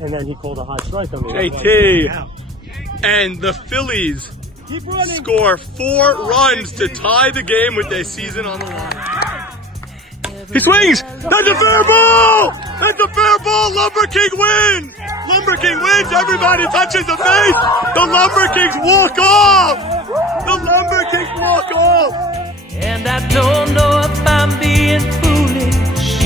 and then he called a high strike on me. JT, and the Phillies score 4 runs to tie the game with their season on the line. He swings! That's a fair ball! That's a fair ball! Lumber King wins! Lumber King wins! Everybody touches the face! The Lumber Kings walk off! The Lumber Kings walk off! And I don't know if I'm being foolish,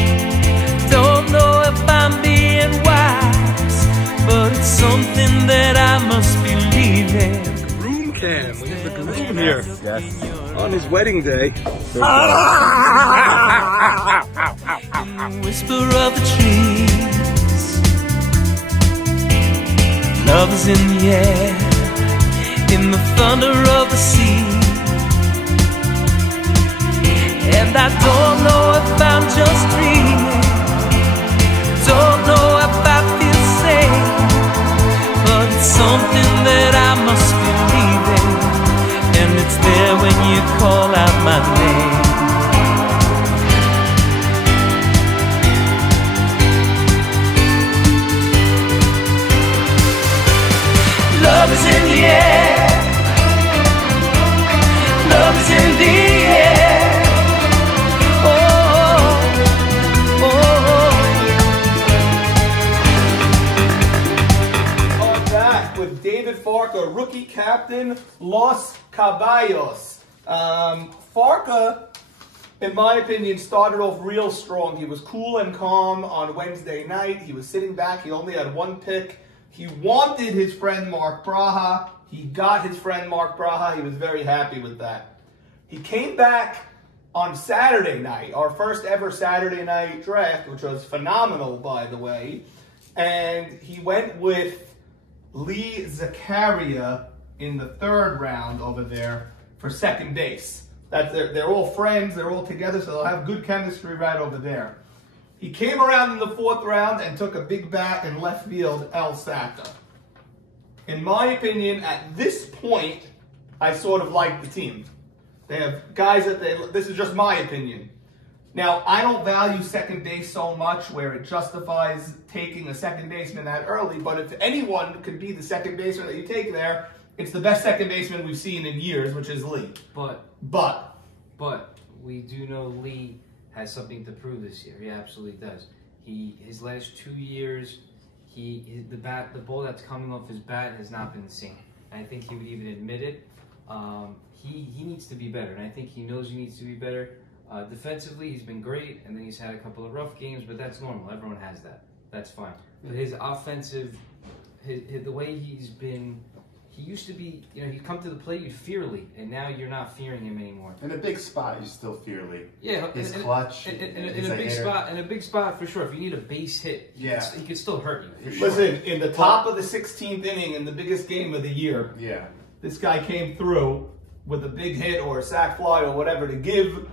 don't know if I'm being wise, but it's something that I must believe in. Groom cam. We have the groom here. Yes. On his wedding day. Whisper of the trees, love is in the air, in the thunder of the sea. And I don't know if I'm just dreaming, don't know if I feel safe, but it's something that I must believe in, and it's there when you call out my name. Love is in the air, love is in the air. Oh, oh, oh. On back with David Farka, rookie captain, Los Caballos. Farka, in my opinion, started off real strong. He was cool and calm on Wednesday night. He was sitting back. He only had 1 pick. He wanted his friend Mark Braha. He got his friend Mark Braha. He was very happy with that. He came back on Saturday night, our first ever Saturday night draft, which was phenomenal, by the way. And he went with Lee Zakaria in the 3rd round over there for second base. They're all friends. They're all together, so they'll have good chemistry right over there. He came around in the 4th round and took a big bat in left field, El Sata. In my opinion, at this point, I sort of like the team. They have guys that this is just my opinion. Now, I don't value second base so much where it justifies taking a second baseman that early, but if anyone could be the second baseman that you take there, it's the best second baseman we've seen in years, which is Lee. But we do know Lee has something to prove this year. He absolutely does. His last 2 years, the ball that's coming off his bat has not been the same. And I think he would even admit it. He needs to be better, and I think he knows he needs to be better. Defensively, he's been great, and then he's had a couple of rough games, but that's normal. Everyone has that. That's fine. But his offensive, the way he's been. He used to be, he'd come to the plate, you'd fear Lee, and now you're not fearing him anymore. In a big spot, you still fear Lee. Yeah, his clutch. In a big spot for sure. If you need a base hit, he could still hurt you. Listen, in the top of the 16th inning, in the biggest game of the year, this guy came through with a big hit or a sac fly or whatever to give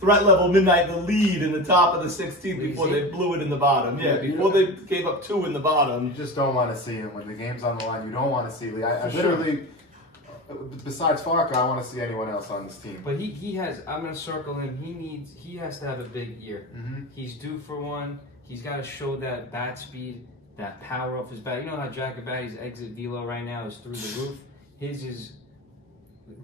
Threat Level Midnight the lead in the top of the 16th before they blew it in the bottom. Yeah, before they gave up 2 in the bottom. You just don't want to see him. When the game's on the line, you don't want to see Lee. I literally, besides Farka, I want to see anyone else on this team. But he has, I'm going to circle him, he has to have a big year. He's due for one. He's got to show that bat speed, that power off his bat. You know how Jack Abadi's exit velo right now is through the roof? His is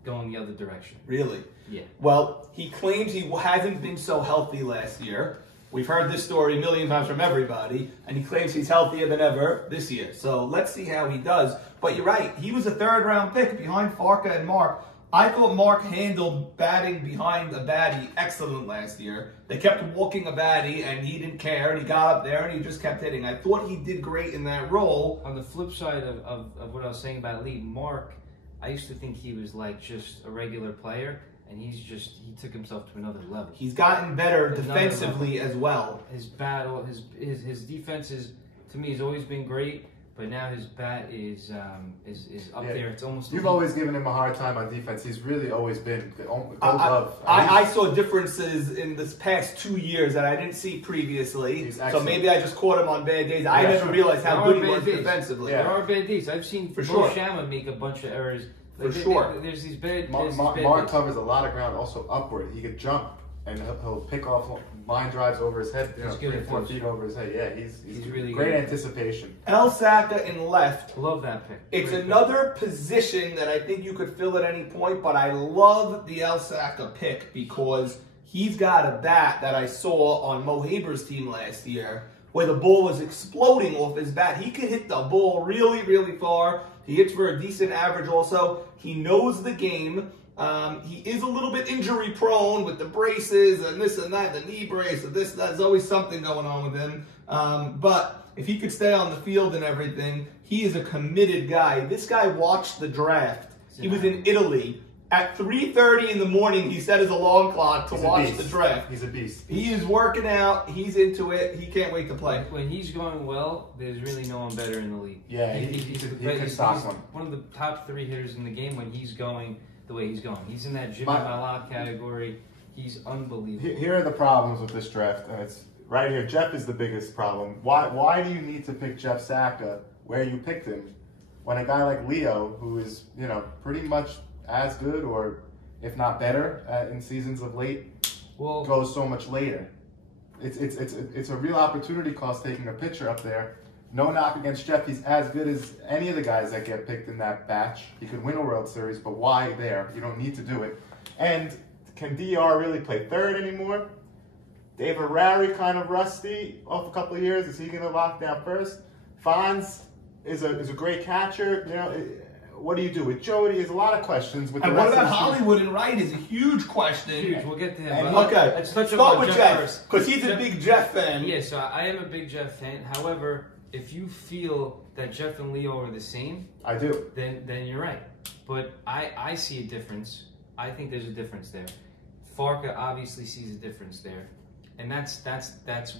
going the other direction. Really? Yeah. Well, he claims he hasn't been so healthy last year. We've heard this story a million times from everybody, and he claims he's healthier than ever this year. So let's see how he does. But you're right, he was a 3rd round pick behind Farka and Mark. I thought Mark handled batting behind Abadi excellent last year. They kept walking Abadi, and he didn't care, and he got up there, and he just kept hitting. I thought he did great in that role. On the flip side of what I was saying about Lee, Mark, I used to think he was like just a regular player, and he took himself to another level. He's gotten better defensively as well. His battle, his defense is, to me, has always been great, but now his bat is up there. It's almost. You've always given him a hard time on defense. He's really always been gold glove. I saw differences in this past 2 years that I didn't see previously. So maybe I just caught him on bad days. I never realized how good he was defensively. There are bad days. I've seen Bo Shama make a bunch of errors. For sure. There's these bad. Mark covers a lot of ground, also upward. He could jump and he'll pick off line drives over his head, 3-4 feet over his head. Yeah, he's really great good. Anticipation. El Saka in left. Love that pick. It's Great another position that I think you could fill at any point, but I love the El Saka pick because he's got a bat that I saw on Mo Haber's team last year where the ball was exploding off his bat. He can hit the ball really, really far. He hits for a decent average also. He knows the game. He is a little bit injury prone with the braces and this and that, the knee brace and this, there's always something going on with him. But if he could stay on the field and everything, he is a committed guy. This guy watched the draft. He was in Italy. At 3:30 in the morning, he set his alarm clock to watch the draft. He's a beast. He is working out. He's into it. He can't wait to play. When he's going well, there's really no one better in the league. Yeah, he can stop one. One of the top 3 hitters in the game when he's going the way he's going. He's in that Jimmy Malab category. He's unbelievable. Here are the problems with this draft. It's right here. Jeff is the biggest problem. Why do you need to pick Jeff Saka where you picked him when a guy like Leo, who is pretty much as good or if not better in seasons of late, goes so much later? It's a real opportunity cost taking a pitcher up there. No knock against Jeff. He's as good as any of the guys that get picked in that batch. He could win a World Series, but why there? You don't need to do it. And can DR really play third anymore? Dave Harari kind of rusty off a couple of years. Is he going to lock down first? Fonz is a great catcher. What do you do with Jody? There's a lot of questions. With And the what rest about of the Hollywood and Wright is a huge question. Huge. We'll get to him. And Okay, Let's touch start on with Jeff Jeff, first. because he's a big Jeff fan. Yeah, so I am a big Jeff fan. However, if you feel that Jeff and Leo are the same, I do. then you're right. But I see a difference. I think there's a difference there. Farka obviously sees a difference there. And that's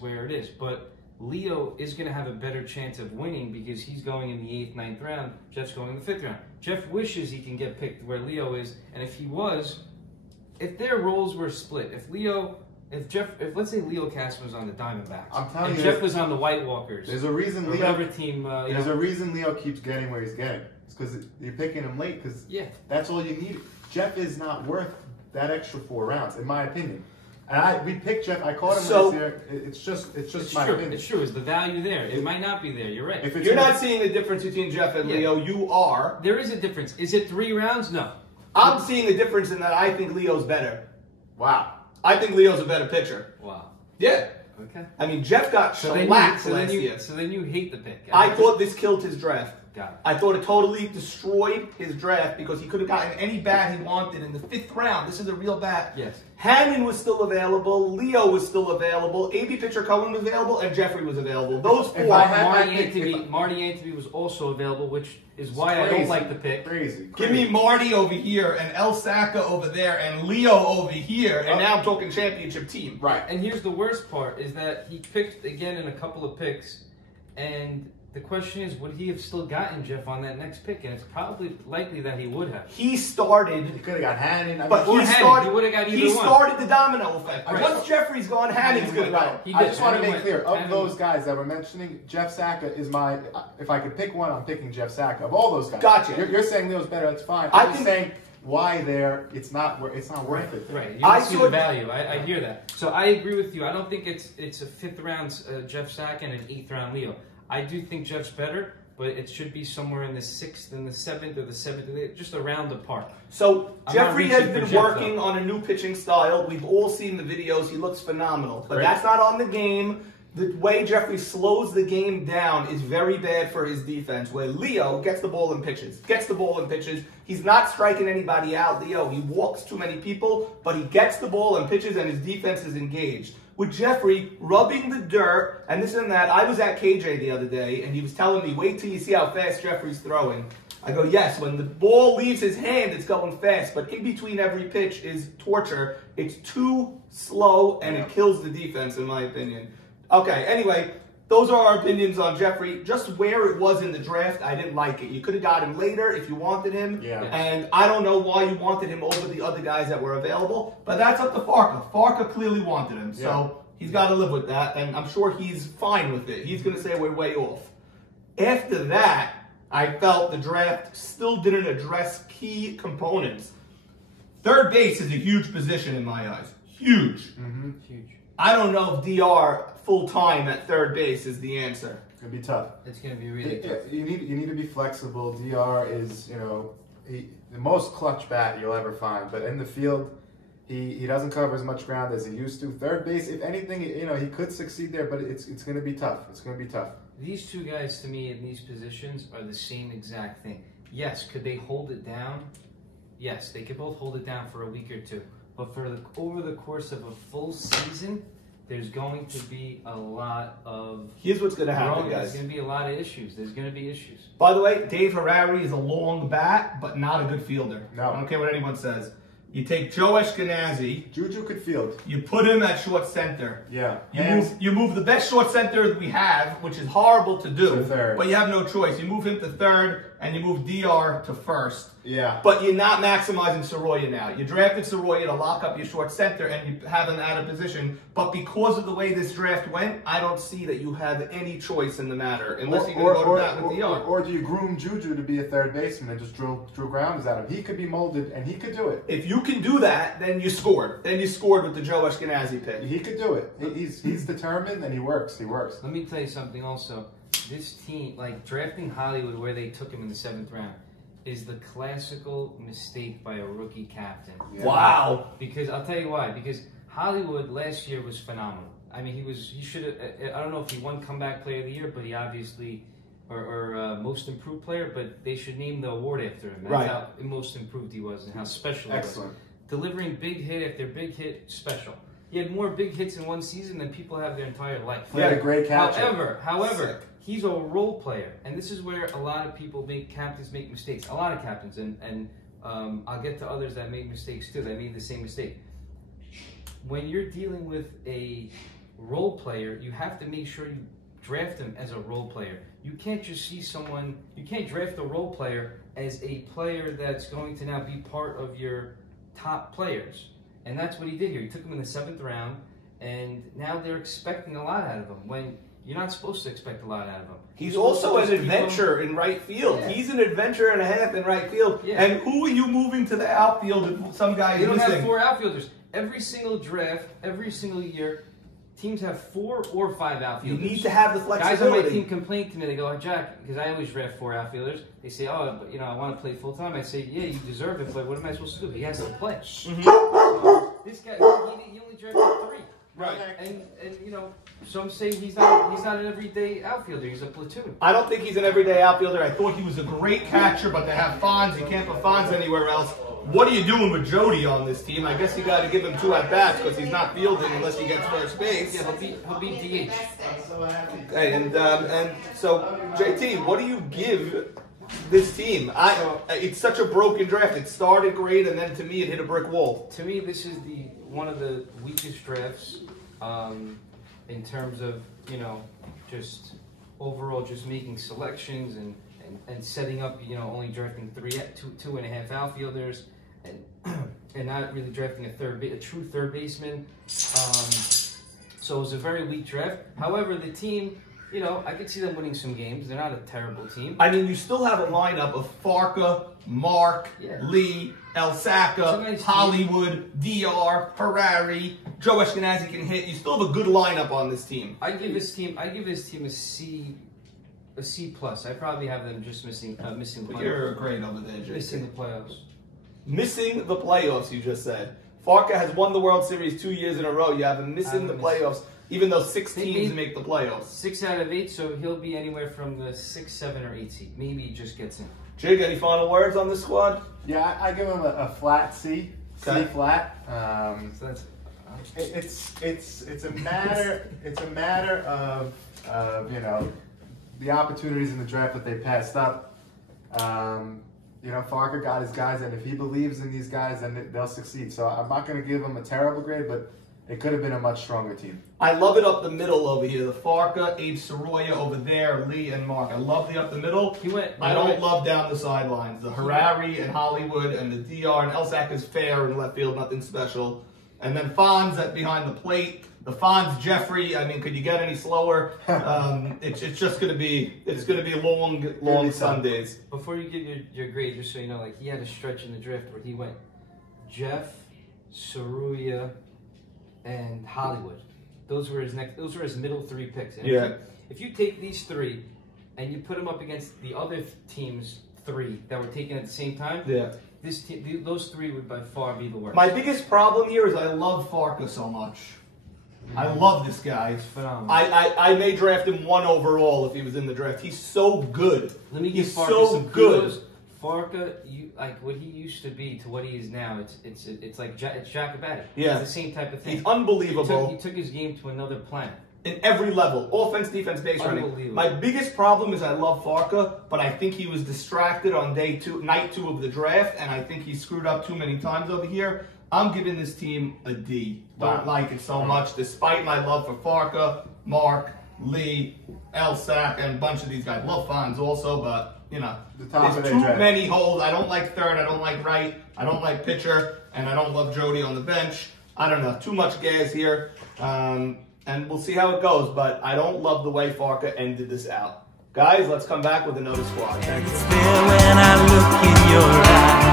where it is. But Leo is going to have a better chance of winning because he's going in the 8th, 9th round. Jeff's going in the 5th round. Jeff wishes he can get picked where Leo is. And if he was, if their roles were split, if let's say Leo Castro was on the Diamondbacks, I'm telling you, Jeff was on the White Walkers, there's a reason or Leo. whatever team. There's a reason Leo keeps getting where he's getting. It's because you're picking him late. Because that's all you need. Jeff is not worth that extra 4 rounds, in my opinion. And we picked Jeff. I caught him last year. It's just my opinion. It's true. Is the value there? It might not be there. You're right. If You're not seeing the difference between Jeff and Leo. You are. There is a difference. Is it 3 rounds? No. I'm seeing a difference in that I think Leo's better. Wow. I think Leo's a better pitcher. Wow. Yeah. Okay. I mean, Jeff got shellacked last year. So then you hate the pick. I thought this killed his draft. Got it. I thought it totally destroyed his draft because he could have gotten any bat he wanted in the 5th round. This is a real bat. Yes. Hammond was still available. Leo was still available. AB pitcher Cohen was available, and Jeffrey was available. Those 4. Marty Antony was also available, which is why I don't like the pick. Crazy. Give me Marty over here and El Saka over there and Leo over here, and now I'm talking championship team. Right. And here's the worst part is that he picked again in a couple of picks, and the question is, would he have still gotten Jeff on that next pick? And it's probably likely that he would have. He started. He could have got Hannon. But he would have got either one. He started the domino effect. Right. Once Jeffrey's gone, Hannon's going to go. I just want to make clear, of those guys that we're mentioning, Jeff Saka is my, if I could pick one, I'm picking Jeff Saka. Of all those guys. Gotcha. You're saying Leo's better, that's fine. I'm just saying why there, it's not worth it. Right. You don't see the value. I hear that. So I agree with you. I don't think it's a 5th round Jeff Saka and an 8th round Leo. I do think Jeff's better, but it should be somewhere in the 6th and the 7th or the 7th, just around the park. So Jeffrey has been working on a new pitching style. We've all seen the videos. He looks phenomenal. But that's not on the game. The way Jeffrey slows the game down is very bad for his defense, where Leo gets the ball and pitches. He's not striking anybody out, Leo. He walks too many people, but he gets the ball and pitches, and his defense is engaged. With Jeffrey rubbing the dirt and this and that, I was at KJ the other day, and he was telling me, wait till you see how fast Jeffrey's throwing. I go, yes, when the ball leaves his hand, it's going fast, but in between every pitch is torture. It's too slow, and it kills the defense, in my opinion. Okay, anyway, those are our opinions on Jeffrey. Just where it was in the draft, I didn't like it. You could have got him later if you wanted him. Yeah. And I don't know why you wanted him over the other guys that were available, but that's up to Farka. Farka clearly wanted him, so he's got to live with that, and I'm sure he's fine with it. He's going to say we're way off. After that, I felt the draft still didn't address key components. Third base is a huge position in my eyes. huge. Huge. I don't know if DR full-time at third base is the answer. It'd be tough. It's going to be really tough. You need to be flexible. DR is, you know, the most clutch bat you'll ever find, but in the field, he doesn't cover as much ground as he used to. Third base, if anything, you know, he could succeed there, but it's going to be tough. It's going to be tough. These two guys, to me, in these positions, are the same exact thing. Yes, could they hold it down? Yes, they could both hold it down for a week or two. But over the course of a full season, there's going to be a lot of... Here's what's going to happen, guys. There's going to be a lot of issues. There's going to be issues. By the way, Dave Harari is a long bat, but not a good fielder. No. I don't care what anyone says. You take Joe Ashkenazi. Juju could field. You put him at short center. Yeah. You move the best short center that we have, which is horrible to do. To third. But you have no choice. You move him to third, and you move DR to first. Yeah. But you're not maximizing Soroya now. You drafted Soroya to lock up your short center, and you have him out of position. But because of the way this draft went, I don't see that you have any choice in the matter, unless you're going to go to bat with DR. Or do you groom Juju to be a third baseman and just drill grounders at him? He could be molded, and he could do it. If you can do that, then you scored. Then you scored with the Joe Ashkenazi pick. He could do it. He's determined, and he works. He works. Let me tell you something also. This team, like drafting Hollywood where they took him in the 7th round, is the classical mistake by a rookie captain. Yeah. Wow. Because I'll tell you why. Because Hollywood last year was phenomenal. I mean, he should have, I don't know if he won comeback player of the year, but he obviously, or most improved player, but they should name the award after him. That's how most improved he was and how special he was. Excellent. Delivering big hit after big hit, special. He had more big hits in one season than people have their entire life. He had a great catcher. However, he's a role player, and this is where a lot of people captains make mistakes. A lot of captains, and I'll get to others that made mistakes too. That made the same mistake. When you're dealing with a role player, you have to make sure you draft him as a role player. You can't just see someone. You can't draft a role player as a player that's going to now be part of your top players. And that's what he did here. He took him in the 7th round, and now they're expecting a lot out of him when you're not supposed to expect a lot out of him. He's also an adventure in right field. Yeah. He's an adventure and a half in right field. Yeah. And who are you moving to the outfield if some guy is missing? They don't have 4 outfielders. Every single draft, every single year, teams have 4 or 5 outfielders. You need to have the flexibility. Guys on my team complain to me. They go, Jack, because I always draft 4 outfielders. They say, oh, but, you know, I want to play full time. I say, yeah, you deserve it, but what am I supposed to do? He has to play. This guy, he only drafted 3. Right. And you know, some say he's not an everyday outfielder. He's a platoon. I don't think he's an everyday outfielder. I thought he was a great catcher, but to have Fonz, you can't put Fonz anywhere else. What are you doing with Jody on this team? I guess you got to give him 2 at-bats because he's not fielding unless he gets first base. Yeah, he'll be DH. Okay, and so, JT, what do you give this team? It's such a broken draft. It started great, and then to me, it hit a brick wall. To me, this is one of the weakest drafts in terms of, you know, just overall just making selections and setting up, you know, only drafting 2.5 outfielders and not really drafting a true third baseman. So it was a very weak draft. However, the team, you know, I could see them winning some games. They're not a terrible team. I mean, you still have a lineup of Farka, Mark, Lee, Elsaka, Hollywood, DR, Harari, Joe Ashkenazi can hit. You still have a good lineup on this team. I give this team a C+. I probably have them just missing playoffs. You're great over there, JT. Missing the playoffs. Missing the playoffs, you just said. Farka has won the World Series 2 years in a row. You have him missing the playoffs, even though 6 teams make the playoffs. 6 out of 8, so he'll be anywhere from the 6, 7, or 8 seed. Maybe he just gets in. Jig, any final words on this squad? Yeah, I give him a flat C. Okay. C flat. So that's it's a matter of you know, the opportunities in the draft that they passed up. You know, Farka got his guys, and if he believes in these guys, then they'll succeed. So I'm not going to give him a terrible grade, but it could have been a much stronger team. I love it up the middle over here. The Farka, Abe Soroya over there, Lee and Mark. I love the up the middle. I don't love down the sidelines. The Harari and Hollywood and the DR and Elsack is fair in left field, nothing special. And then Fonz at behind the plate. The Fonz Jeffrey. I mean, could you get any slower? It's just gonna be long Sundays. Before you give your grade, just so you know, like he had a stretch in the draft where he went Jeff, Saruya, and Hollywood. Those were his middle 3 picks. And Yeah. if you take these 3 and you put them up against the other teams' 3 that were taken at the same time, Yeah. Those 3 would by far be the worst. My biggest problem here is I love Farka so much. I love this guy. Phenomenal. I may draft him 1 overall if he was in the draft. He's so good. Let me give He's Farka so some good. kudos. Farka, like what he used to be to what he is now, it's like it's Jacobati. Yeah. It's the same type of thing. He's unbelievable. He took his game to another planet. In every level, offense, defense, base running. Unbelievable. My biggest problem is I love Farka, but I think he was distracted on night 2 of the draft, and I think he screwed up too many times over here. I'm giving this team a D. Don't like it so much, despite my love for Farka, Mark, Lee, Elsack, and a bunch of these guys. Love Fonz also, but, you know, there's too many holes. I don't like third, I don't like right, I don't like pitcher, and I don't love Jody on the bench. I don't know, too much gas here. And we'll see how it goes, but I don't love the way Farka ended this out. Guys, let's come back with another squad. And it's there when I look in your eyes.